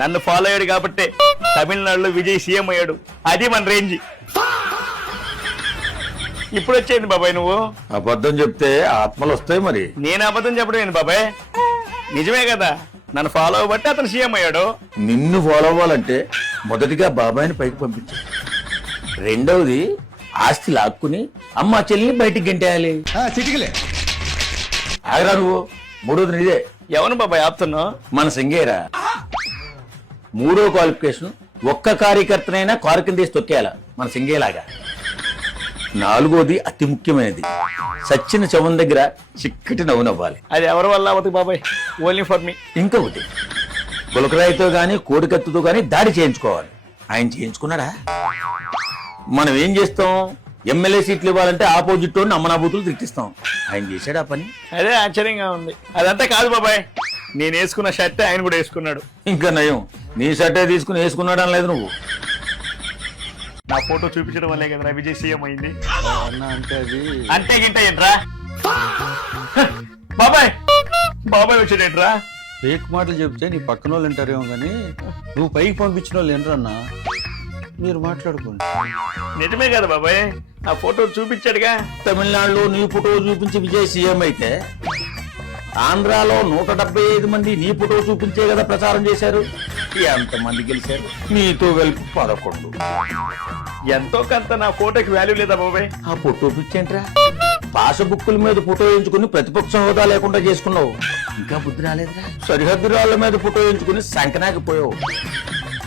నన్ను ఫాలో అయ్యాడు కాబట్టి తమిళనాడులో విజయ్ సీఎం అయ్యాడు. అది మన రేంజ్. ఇప్పుడు వచ్చేయండి బాబాయ్ నువ్వు. అబద్ధం చెప్తే ఆత్మలు వస్తాయి. మరి నేను అబద్ధం చెప్పడం ఏంది బాబాయ్, నిజమే కదా. నన్ను ఫాలో అవ్వబట్టి అతను సీఎం అయ్యాడు. నిన్ను ఫాలో అవ్వాలంటే మొదటిగా బాబాయిని పైకి పంపించు. రెండవది ఆస్తి లాక్కుని అమ్మ చెల్లిని బయటికి గెంటేయాలి. చిటికలే ఆగరా నువ్వు. మూడోది నీదే. ఎవరు బాబాయ్ ఆపుతున్నావు? మన సింగేరా. మూడో క్వాలిఫికేషన్ ఒక్క కార్యకర్తనైనా కారు కింద తీసి తొక్కేయాల మన సింగేలాగా. నాలుగోది అతి ముఖ్యమైనది, సచ్చిన శవం దగ్గర చిక్కటి నవ్వు నవ్వాలి. అది ఎవరి వల్ల అవుతుంది బాబాయ్? Only for me. ఇంకొకటి గులకరాయితో గాని కోడికత్తుతో గాని దాడి చేయించుకోవాలి. ఆయన చేయించుకున్నాడా? మనం ఏం చేస్తాం? ఎమ్మెల్యే సీట్లు ఇవ్వాలంటే ఆపోజిట్ వాడిని అమ్మనాబూతులు తిట్టిస్తాం. ఆయన చేశాడా పని? అదే ఆశ్చర్యంగా ఉంది. అదంతా కాదు బాబాయ్, నేను వేసుకున్న షర్ట్ ఆయన కూడా వేసుకున్నాడు. ఇంకా నయం, నీ షర్టే తీసుకుని వేసుకున్నాడు అనలేదు నువ్వు. నా ఫోటో చూపించడం వల్లే కదా విజయ్ సీఎం అయింది. అంటే అది అంటే గింట ఏంట్రా బాబాయ్? బాబాయ్ వచ్చాడేంట్రా? ఫేక్ మాటలు చెప్తే నీ పక్కన వాళ్ళు వింటారేమో కానీ నువ్వు పైకి పంపించిన వాళ్ళు ఏంటన్నా మీరు మాట్లాడుకోండి. నిజమే కదా బాబాయ్, ఆ ఫోటో చూపించాడుగా. తమిళనాడులో నీ ఫోటో చూపించి విజయ్ సీఎం అయితే ఆంధ్రాలో 175 మంది నీ ఫోటో చూపించే కదా ప్రచారం చేశారు. ఎంతమంది గెలిచారు? నీతో కలిపి 11. ఎంతో కొంత నా ఫోటోకి వాల్యూ లేదా బాబాయ్? ఆ ఫోటో పిచ్చేంట్రా? పాసబుక్కుల మీద ఫోటో ఎంచుకుని ప్రతిపక్ష హోదా లేకుండా చేసుకున్నావు. ఇంకా బుద్ధి రాలేదురా? సరిహద్దు రాళ్ల మీద ఫోటో ఎంచుకుని సంకనాకపోయావు.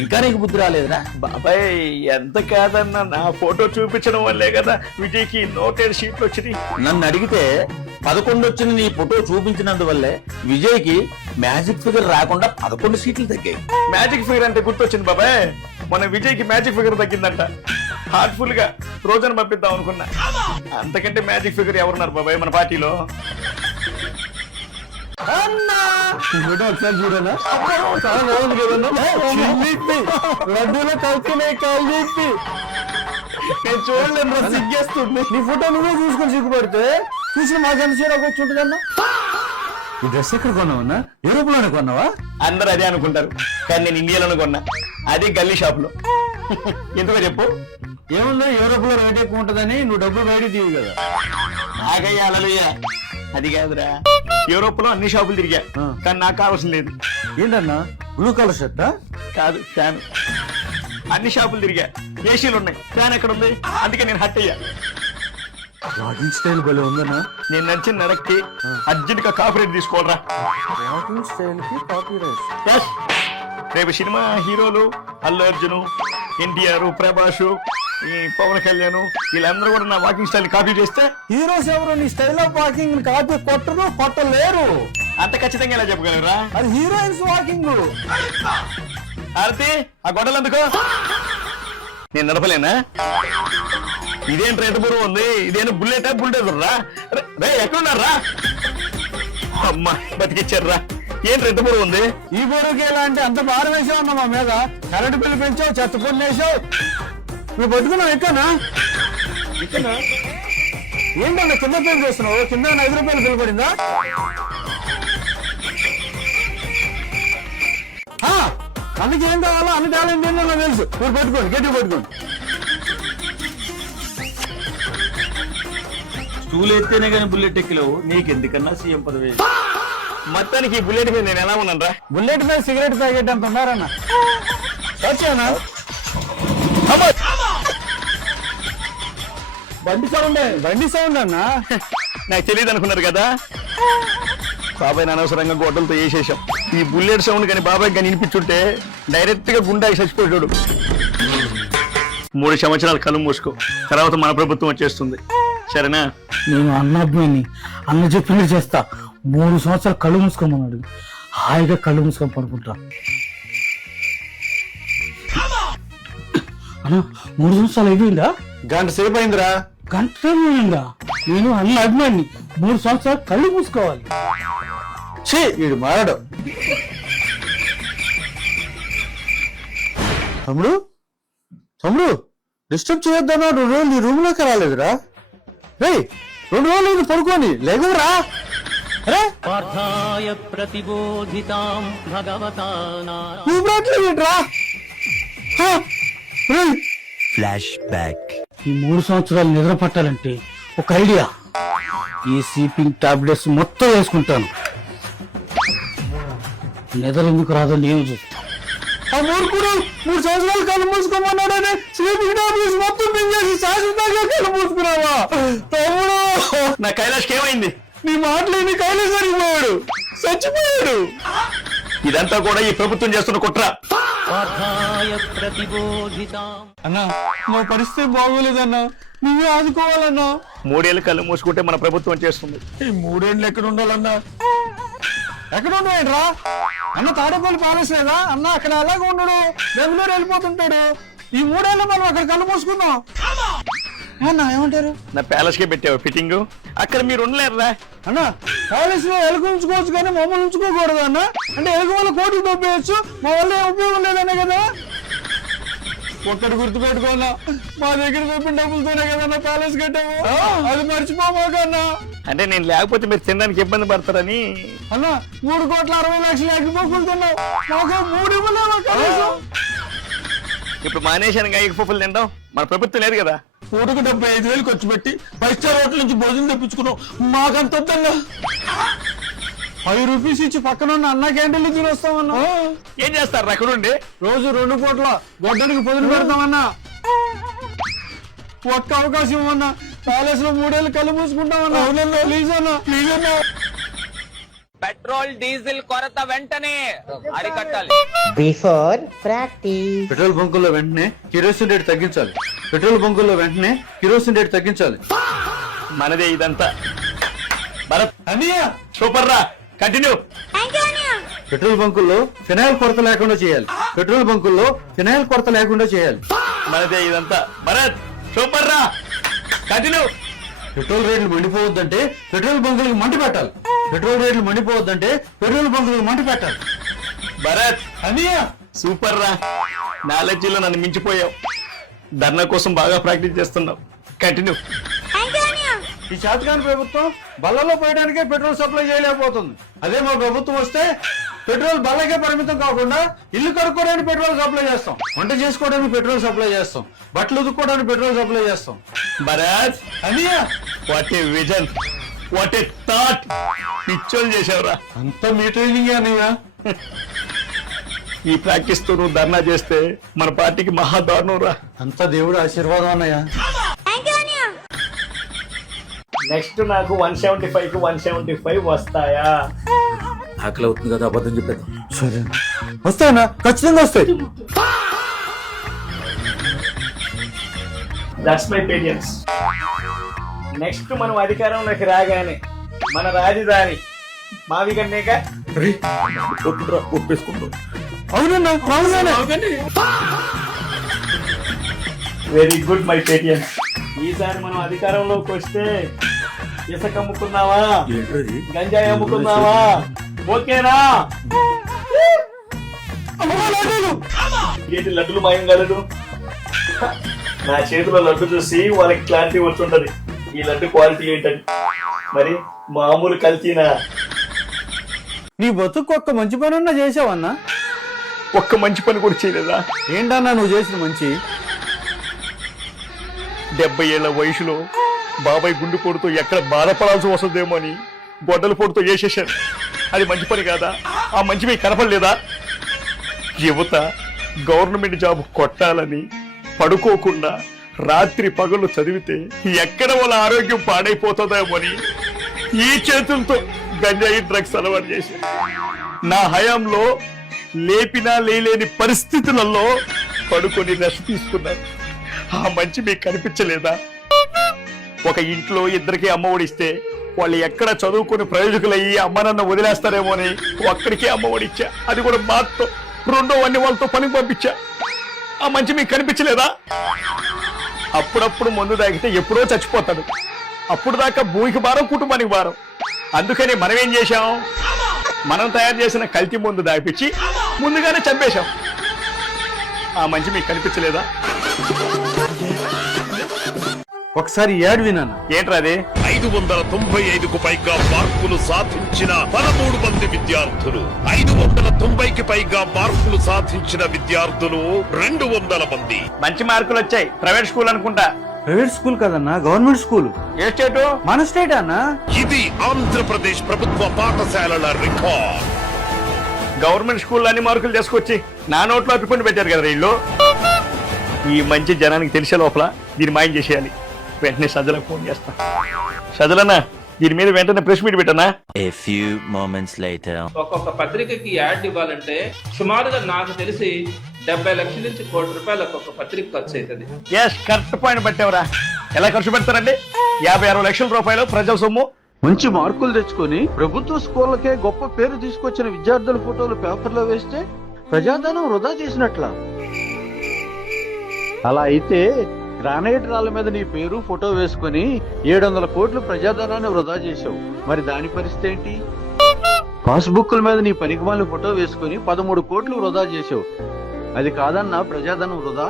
ఇంకా నీకు బుద్ధి రాలేదురా? బాబాయ్ ఎంత కాదన్నా నా ఫోటో చూపించడం వల్లే కదా విజయ్కి 107 సీట్లు వచ్చినాయి. నన్ను అడిగితే 11 వచ్చిన నీ ఫోటో చూపించినందువల్లే విజయ్కి మ్యాజిక్ ఫిగర్ రాకుండా 11 సీట్లు తగ్గాయి. మ్యాజిక్ ఫిగర్ అంటే గుర్తొచ్చింది బాబాయ్, మన విజయ్కి మ్యాజిక్ ఫిగర్ తగ్గిందంట. హార్ట్ఫుల్ గా రోజున పంపిద్దాం అనుకున్నా. అంతకంటే మ్యాజిక్ ఫిగర్ ఎవరున్నారు బాబాయ్ మన పార్టీలో? ఒకసారి చూడనా చాలా బాగుంది కదన్నా. లడ్డూలో కలిసినాయి కలిసి నేను చూడలేను, సిగ్గేస్తుంది. నీ ఫోటో నువ్వే చూసుకొని సిగ్గుపడితే చూసిన మాకు చీరకు వచ్చి ఉంటుందన్నా. ఈ డ్రెస్ ఎక్కడ కొన్నావన్నా? యూరోప్ లోనే కొన్నావా? అందరూ అదే అనుకుంటారు, కానీ నేను ఇండియాలోనే కొన్నా. అది గల్లీ షాప్ లో. ఎందుకో చెప్పు. ఏముందో యూరోప్ లో రేట్ ఎక్కువ ఉంటుందని నువ్వు డబ్బులు బయట తీవి కదా. ఆగయ్యా అలలుయ్యా, అది కాదురా. యూరోప్ లో అన్ని షాపులు తిరిగా, కానీ నాకు కావాల్సిన లేదు. ఏంటన్నా బ్లూ కలర్ షర్టా? కాదు, ఫ్యాన్. అన్ని షాపులు తిరిగా, ఏసీలు ఉన్నాయి, ఫ్యాన్ ఎక్కడ ఉంది? అందుకే నేను హట్ అయ్యా. వాకింగ్ స్టైల్ భలే ఉందన్నా. నేను నడిచిన నడక్కి అర్జెంట్ గా కాఫీ రేట్ తీసుకోవాలరా. వాకింగ్ స్టైల్ కి కాపీ రైట్. Yes. రేపు సినిమా హీరోలు అల్లు అర్జున్, ఎన్టీఆర్, ప్రభాస్, ఈ పవన్ కళ్యాణ్ వీళ్ళందరూ కూడా నా వాకింగ్ స్టైల్ కాపీ చేస్తే హీరోస్ ఎవరు నీ స్టైల్ ఆఫ్ వాకింగ్ కాపీ కొట్టలేరు. అంత ఖచ్చితంగా ఎలా చెప్పగలరా? అది హీరోయిన్స్ వాకింగ్. ఆరతి ఆ గొడవలు ఎందుకు? నేను నడపలేనా? ఇదేం రేటుబురం ఉంది, ఇదేనా బుల్లెటా బుల్డేజర్ రా? రే ఎక్కడున్నారా? అమ్మా బతికిచ్చారా? ఏం రేటుబురం ఉంది? ఈ బోరుకి ఎలా అంటే అంత భారం వేసావు అన్న మా మీద. కరెంటు బిల్లు పెంచావు, చెత్త పొన్ను వేసావు. నువ్వు పట్టుకున్నావు ఎక్కనా? ఏంటన్నా కింద పేరు చేస్తున్నావు? కింద 5 రూపాయలు బిల్లు పడిందా? అందుకే ఏం కావాలో అన్ని టాలెంట్ ఏంటో నాకు తెలుసు. మీరు పట్టుకోండి, గట్టి పట్టుకోండి. స్టూల్ ఎత్తేనే కానీ బుల్లెట్ ఎక్కిలేవు. నీకెందుకన్నా సీఎం పదవి? మొత్తానికి ఈ బుల్లెట్ మీద నేను ఎలా ఉన్నాను రా? బుల్లెట్ మీద సిగరెట్ ప్యాకెట్ అంత ఉన్నారన్న. వచ్చానా? బండి సౌండ్ అన్నా. నాకు తెలియదు అనుకున్నారు కదా. బాబాయ్ అనవసరంగా గొడ్డలతో వేసేసాం. ఈ బుల్లెట్ సౌండ్ కానీ బాబాయ్ కానీ వినిపించుంటే డైరెక్ట్ గా గుండా చచ్చిపోయాడు. 3 సంవత్సరాలు కళ్ళు మూసుకో, తర్వాత మన ప్రభుత్వం వచ్చేస్తుంది. సరేనా? నేను అన్నాభిమాని, అన్న చెప్పినట్టు చేస్తా. 3 సంవత్సరాలు కళ్ళు మూసుకోమన్నాడు, హాయిగా కళ్ళు మూసుకొని పడుకుంటా. అన్న 3 సంవత్సరాలు అయిపోయిందా? గంట సేపు అయిందిరా. గంట సేపు అయిందా? నేను అన్న అభిమాని, 3 సంవత్సరాలు కళ్ళు మూసుకోవాలి. వీడు మారాడు. తమ్ముడు డిస్టర్బ్ చేయొద్దన్నా. 2 రోజులు నీ రూమ్ లోకి రాలేదురా. రే 2 రోజులు పడుకోని లేకురా. అరే పార్థాయ ప్రతిబోధితాం భగవతా నువ్వు రావట్లేదురా ఈ 3 సంవత్సరాలు నిద్ర పట్టాలంటే ఒక ఐడియా, ఈ స్లీపింగ్ టాబ్లెట్స్ మొత్తం వేసుకుంటాను. నిద్ర ఎందుకు రాదో నేను చూస్తాను. ఆ మూర్ఖుడు 3 సంవత్సరాలు కళ్ళు మూసుకోమన్నాడని స్లీపింగ్ టాబ్లెట్స్ మొత్తం మింగేసి శాశ్వతంగా కళ్ళు మూసుకున్నావా? తమ్ముడు, నా కైలాష్కి ఏమైంది? నీ మాటలేని కైలాస్ సరిపోయాడు, చచ్చిపోయాడు. ఇదంతా కూడా ఈ ప్రభుత్వం చేస్తున్న కుట్ర. పార్థాయ ప్రతిబోధితాం. అన్నా మా పరిస్థితి బాగోలేదన్నా, నువ్వే ఆదుకోవాలన్నా. 3 ఏళ్ళు కళ్ళు మూసుకుంటే మన ప్రభుత్వం చేస్తుంది. ఈ 3 ఏళ్ళు ఎక్కడ ఉండాలన్నా? ఎక్కడ ఉండరా అన్న? తాడేపల్లి ప్యాలెస్ లేదా అన్న? అక్కడ ఎలాగ ఉండడు, బెంగళూరు వెళ్ళిపోతుంటాడు. ఈ 3 ఏళ్ళు మనం అక్కడ కళ్ళు మూసుకుందాం అన్న, ఏమంటారు? నా ప్యాలెస్ కే పెట్టావు ఫిట్టింగ్, అక్కడ మీరు ఉండలేరురా. అన్న ప్యాలెస్ లో ఎలుగు ఉంచుకోవచ్చు కానీ మమ్మల్ని ఉంచుకోకూడదు అన్న. అంటే ఎలుగు వల్ల కోట్లు దొబ్బేయచ్చు, మా వల్ల ఏం ఉపయోగం లేదనే కదా. ఒక్కటి గుర్తుపెట్టుకోన్నా, మా దగ్గర దొప్పిన డబ్బులతోనే కదన్నా ప్యాలెస్ కట్టాము, అది మర్చిపోమాకన్నా. అంటే నేను లేకపోతే మీరు తినడానికి ఇబ్బంది పడతారని. అన్న 3,60,00,000 ఎగ్గిపోపులు తిన్నావు, మాకు 3 ఇవ్వలేవా కనీసం? ఇప్పుడు మానేశాను ఎగ్ పప్పులు తింటాం, మన ప్రభుత్వం లేదు కదా. పూటకు 75,000 ఖర్చు పెట్టి 5 స్టార్ హోటల్ నుంచి భోజనం తెప్పించుకున్నావు, మాకంత వద్దన్నా. 5 రూపీస్ ఇచ్చి పక్కన ఉన్న అన్న క్యాంటీన్లు తిని వస్తామన్నా. ఏం చేస్తారు అక్కడ ఉండి? రోజు 2 పూట్ల గొడ్డనికి పొదులు పెడతామన్నా. ఒక్క అవకాశం ఇవ్వన్నా, ప్యాలెస్ లో 3 ఏళ్ళు కళ్ళు మూసుకుంటామన్నా. అవునన్నా, ప్లీజ్ అన్నా, ప్లీజ్ అన్నా. పెట్రోల్ డీజిల్ కొరత వెంటనే అరికట్టాలి. Before practice. పెట్రోల్ బంకుల్లో వెంటనే కిరోసిన్ రేట్ తగ్గించాలి. పెట్రోల్ బంకుల్లో వెంటనే కిరోసిన్ రేట్ తగ్గించాలి. మనదే ఇదంతా. భరత్ అన్నయ్య సూపర్ రా, కంటిన్యూ. పెట్రోల్ బంకుల్లో ఫినాయిల్ కొరత లేకుండా చేయాలి. పెట్రోల్ బంకుల్లో ఫినాయిల్ కొరత లేకుండా చేయాలి. మనదే ఇదంతా. భరత్ సూపర్ రా, కంటిన్యూ. పెట్రోల్ రేట్లు మండిపోవద్దంటే పెట్రోల్ బంకులకు మంట పెట్టాలి. పెట్రోల్ రేట్లు మండిపోవద్దంటే పెట్రోల్ బంకులకు మంట పెట్టాలి. భరత్ అన్నయ్య సూపర్ రా, నాలెడ్జీలో నన్ను మించిపోయావు. ధర్నా కోసం బాగా ప్రాక్టీస్ చేస్తున్నావు, కంటిన్యూ. ఈ చేతకాని ప్రభుత్వం బల్లలో పోయడానికే పెట్రోల్ సప్లై చేయలేకపోతుంది. అదే మా ప్రభుత్వం వస్తే పెట్రోల్ బల్లకే పరిమితం కాకుండా ఇల్లు కడుక్కోవడానికి పెట్రోల్ సప్లై చేస్తాం, వంట చేసుకోవడానికి పెట్రోల్ సప్లై చేస్తాం, బట్టలు ఉతుక్కోవడానికి పెట్రోల్ సప్లై చేస్తాం. భరత్ అన్నయ్య what a vision, what a thought. పిచ్చోలు చేసావురా. అంతా మీ ట్రైనింగ్ అన్నయ్య. ఈ ప్రాక్టీస్ తో నువ్వు ధర్నా చేస్తే మన పార్టీకి మహా దారుణం రా. అంతా దేవుడు ఆశీర్వాదం అన్నయ్య. నెక్స్ట్ నాకు 175 కు 175 వస్తాయా? ఆకలి అవుతుంది కదా, అబద్ధం చెప్పేద్దాం. సరే వస్తాయన్నా, ఖచ్చితంగా వస్తాయి. That's my patience. నెక్స్ట్ మనం అధికారంలోకి రాగానే మన రాజధాని మావిగన్నేగా ఒప్పేసుకుంటాం. అవునన్నా, వెరీ గుడ్ మై పేషెన్స్. ఈసారి మనం అధికారంలోకి వస్తే ఇసుక అమ్ముకుందామా, గంజాయి అమ్ముకుందామా, ఓకేనా? ఏంటి లడ్డులు మాయం కాలేదు? నా చేతిలో లడ్డు చూసి వాళ్ళకి క్లారిటీ వచ్చుంటది ఈ లడ్డు క్వాలిటీ ఏంటని. మరి మామూలు కల్తీనా? నీ బతుకు ఒక్క మంచి పని అన్నా చేసావన్నా? ఒక్క మంచి పని కూడా చేయలేదా? ఏంటన్నా నువ్వు చేసిన మంచి? 70 ఏళ్ల వయసులో బాబాయ్ గుండెపోటుతో ఎక్కడ బాధపడాల్సి వస్తుందేమో అని గొడ్డల పోటుతో వేసేశారు. అది మంచి పని కాదా? ఆ మంచి మీకు కనపడలేదా? యువత గవర్నమెంట్ జాబ్ కొట్టాలని పడుకోకుండా రాత్రి పగలు చదివితే ఎక్కడ వాళ్ళ ఆరోగ్యం పాడైపోతుందేమో అని ఈ చేతులతో గంజాయి డ్రగ్స్ అలవాటు చేసి నా హయాంలో లేపినా లేని పరిస్థితులలో పడుకొని రెస్ట్ తీసుకున్నారు. ఆ మంచి మీకు కనిపించలేదా? ఒక ఇంట్లో 2కి అమ్మఒడిస్తే వాళ్ళు ఎక్కడ చదువుకుని ప్రయోజకులయ్యి అమ్మనన్న వదిలేస్తారేమో అని ఒక్కడికే అమ్మఒడిచ్చా, అది కూడా మాతో 2వ అన్ని వాళ్ళతో పనికి పంపించా. ఆ మంచి మీకు కనిపించలేదా? అప్పుడప్పుడు మందు తాగితే ఎప్పుడో చచ్చిపోతాడు, అప్పుడు దాకా భూమికి భారం, కుటుంబానికి భారం. అందుకని మనం ఏం చేశాం, మనం తయారు చేసిన కల్తీ మందు దాగిపించి ముందుగానే చంపేశాం. ఆ మంచి మీకు కనిపించలేదా? ఒకసారి యాడ్ విన్నాను. ఏంట్రా అది? 595కు పైగా మార్కులు సాధించిన 13 మంది విద్యార్థులు, 590కి పైగా మార్కులు సాధించిన విద్యార్థులు 200 మంది. మంచి మార్కులు వచ్చాయి. ప్రైవేట్ స్కూల్ అనుకుంటా. ప్రైవేట్ స్కూల్ కదన్నా, గవర్నమెంట్ స్కూల్. ఏ స్టేటు? మన స్టేట్ అన్నా. ఇది ఆంధ్రప్రదేశ్ ప్రభుత్వ పాఠశాలల రికార్డ్. గవర్నమెంట్ స్కూల్ అన్ని మార్కులు తీసుకొచ్చి నా నోట్లో అప్పిపండి పెట్టారు కదా వీళ్ళు. ఈ మంచి జనానికి తెలిసే లోపల దీన్ని మాయం చేసేయాలి. వెంటనే సజ్జలకు ఫోన్ చేస్తా. సజ్జలన్నా, దీని మీద వెంటనే ప్రెస్ మీట్ పెట్టనా? ఒక్కొక్క పత్రికకి యాడ్ ఇవ్వాలంటే సుమారుగా నాకు తెలిసి 70 లక్షల నుంచి 1 కోటి రూపాయలు ఒక్కొక్క పత్రిక ఖర్చు అవుతుంది. ఎస్, కరెక్ట్ పాయింట్ పెట్టావురా. ఎలా ఖర్చు పెడతారండి? 50-60 లక్షల రూపాయలు ప్రజల సొమ్ము. మంచి మార్కులు తెచ్చుకొని ప్రభుత్వ స్కూళ్ళకే గొప్ప పేరు తీసుకొచ్చిన విద్యార్థుల ఫోటోలు పేపర్లో వేస్తే ప్రజాధనం వృధా చేసినట్ల. అలా అయితే గ్రానైట్ రాళ్ళ మీద నీ పేరు ఫోటో వేసుకుని 700 కోట్లు ప్రజాధనాన్ని వృధా చేశావు. మరి దాని పరిస్థితి ఏంటి? పాస్బుక్ల మీద నీ పనికిమాలిన ఫోటో వేసుకుని 13 కోట్లు వృధా చేశావు. అది కాదన్నా ప్రజాధనం వృధా.